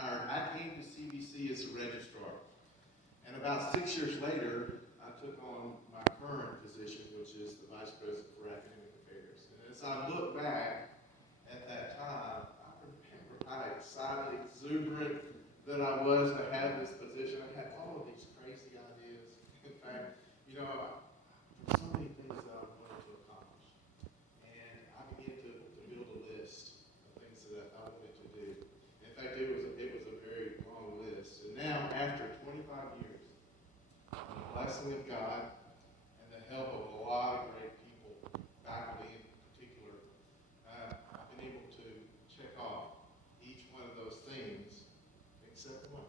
retired, I came to CBC as a registrar. And about 6 years later, I took on my current position, which is the Vice President for Academic Affairs. And as I look back at that time, I remember how excited, exuberant that I was to have this position. I had all of these crazy ideas. In fact, you know, there were so many things that I wanted to accomplish. And I began to build a list of things that I wanted to do. In fact, it was a very long list. And now, after 25 years, with the blessing of God and the help of a lot of great people, faculty in particular, I've been able to check off each one of those things except one.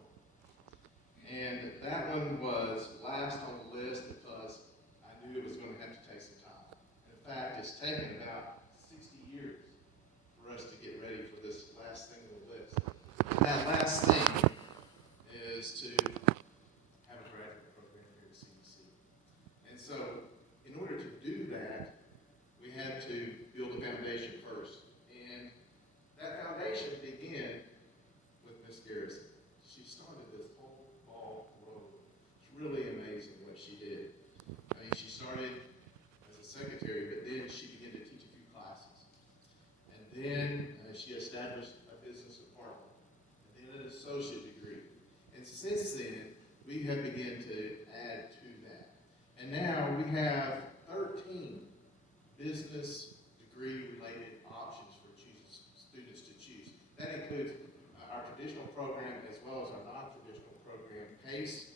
And that one was last on the list because I knew it was going to have to take some time. In fact, it's taken about 60 years for us to get ready for this last thing on the list. And that last thing is to have a graduate program here at CBC. And so, in order to do that, we had to build a foundation first. And that foundation began with Miss Garrison. She started this whole ball rolling. It's really amazing what she did. I mean, she started as a secretary, but then she began to teach a few classes. And then she established a business department, and then an associate degree. And since then, we have begun to add to that. And now we have 13 business degree-related options for students to choose. That includes our traditional program as well as our non-traditional program, PACE.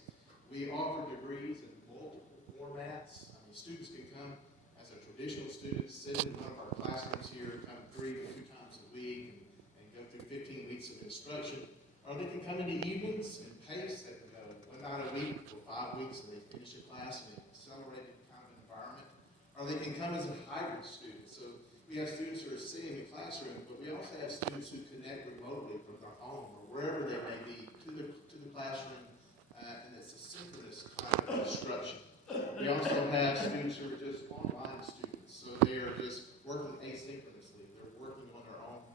We offer degrees in multiple formats. I mean, students can come as a traditional student, sit in one of our classrooms here, come 3 or 2 times a week, and go through 15 weeks of instruction. Or they can come in the evenings and PACE. They can go 1 night a week for 5 weeks, and they finish a class in an accelerated kind of environment. Or they can come as a hybrid student. So we have students who are sitting in the classroom, but we also have students who connect remotely from their home or wherever they may be to the classroom, and it's a synchronous kind of instruction. We also have students who are just online students, so they are just working asynchronously. They're working on their own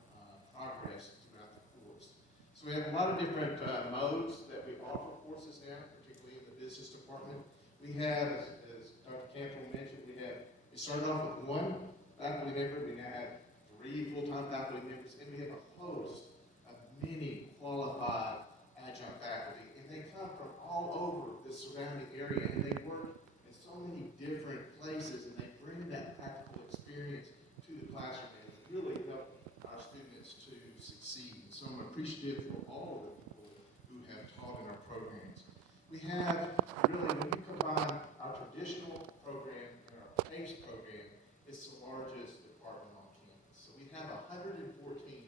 progress throughout the course. So we have a lot of different modes that we offer courses now, particularly in the business department. We have, as Dr. Campbell mentioned, we started off with 1 faculty member. We now have 3 full-time faculty members, and we have a host of many qualified adjunct faculty. And they come from all over the surrounding area, and they work in so many different places, and they bring that practical experience to the classroom and really help our students to succeed. So I'm appreciative for all of the people who have taught in our programs. We have really, when you combine our traditional program and our PACE program, it's the largest department on campus. So we have 114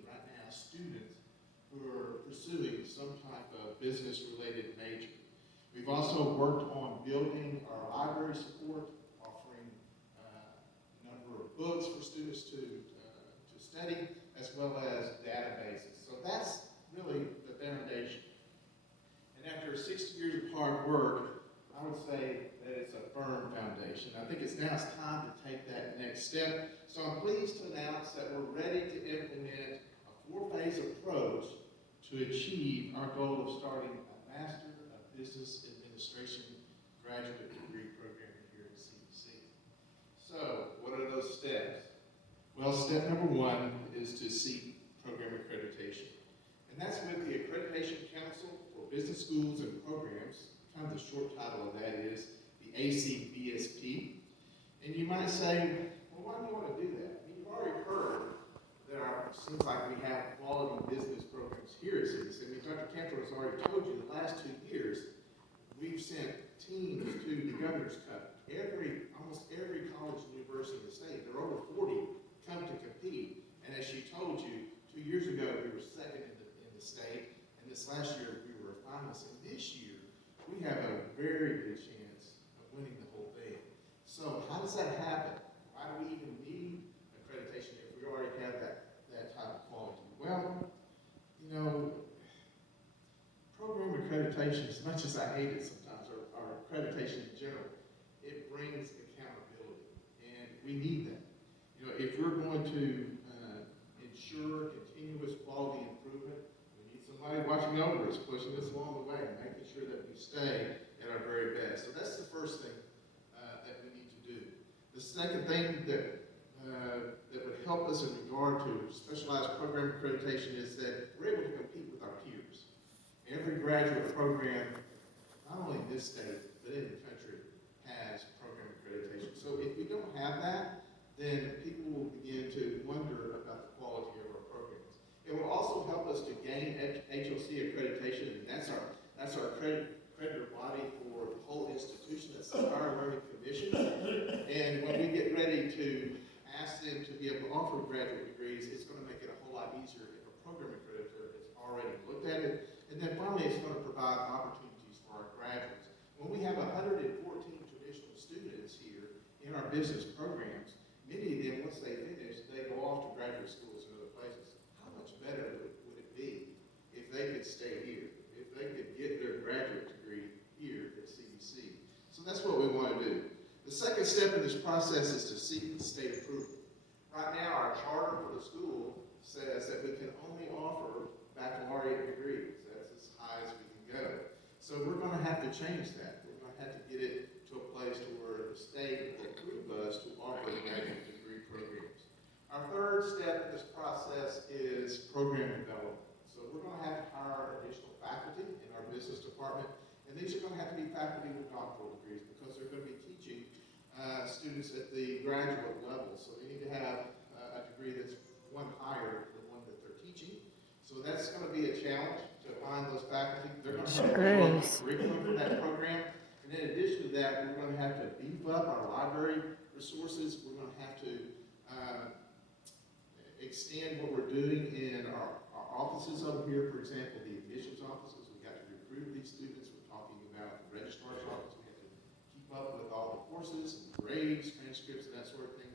right now students who are pursuing some type of business-related major. We've also worked on building our library support, offering a number of books for students to study, as well as databases. So that's really the foundation. And after 60 years of hard work, I would say that it's a firm foundation. I think it's time to take that next step. So I'm pleased to announce that we're ready to implement a 4-phase approach to achieve our goal of starting a Master of Business Administration graduate degree program here at CBC. So what are those steps? Well, step number 1 is to seek program accreditation. And that's with the Accreditation Council for Business Schools and Programs. Kind of the short title of that is the ACBSP. And you might say, well, why do you want to do that? I mean, you've already heard that it seems like we have quality business programs here at CBC. I mean, Dr. Cantor has already told you the last 2 years, we've sent teams to the Governor's Cup. Almost every college and university in the state, there are over 40, come to compete. And as she told you, 2 years ago we were second in the state, and this last year we were a finalist. And this year we have a very good chance of winning the whole thing. So how does that happen? Why do we even need accreditation if we already have that type of quality? Well, you know, program accreditation, as much as I hate it sometimes, or accreditation in general, it brings accountability, and we need that. You know, if we're going to ensure continuous quality improvement, we need somebody watching over always pushing us along the way, making sure that we stay at our very best. So that's the first thing that we need to do. The second thing that would help us in regard to specialized program accreditation is that we're able to compete with our peers. Every graduate program, not only in this state, but in the country, has program accreditation. So if we don't have that, then people will begin to wonder about the quality of our programs. It will also help us to gain HOC accreditation, and that's our accreditor body for the whole institution. That's the Higher Learning Commission. And when we get ready to ask them to be able to offer graduate degrees, it's going to make it a whole lot easier if a program accreditor has already looked at it. And then finally, it's going to provide opportunities for our graduates. When we have 114 traditional students here in our business programs, many of them, once they finish, they go off to graduate schools in other places. How much better would it be if they could stay here, if they could get their graduate degree here at CBC? So that's what we want to do. The second step in this process is to seek state approval. Right now, our charter for the school says that we can only offer baccalaureate degrees. That's as high as we can go. So we're going to have to change that. We're going to have to get it to a place to where the state will approve us to offer graduate degree programs. Our third step in this process is program development. So we're going to have to hire additional faculty in our business department, and these are going to have to be faculty with doctoral degrees because they're going to be teaching students at the graduate level. So they need to have a degree that's one higher than the one that they're teaching. So that's going to be a challenge to find those faculty. They're going to have to develop a curriculum for that program. And in addition to that, we're going to have to beef up our library resources. We're going to have to extend what we're doing in our offices over here. For example, the admissions offices. We've got to recruit these students. We're talking about the registrar's office. We have to keep up with all the courses, and grades, transcripts, and that sort of thing.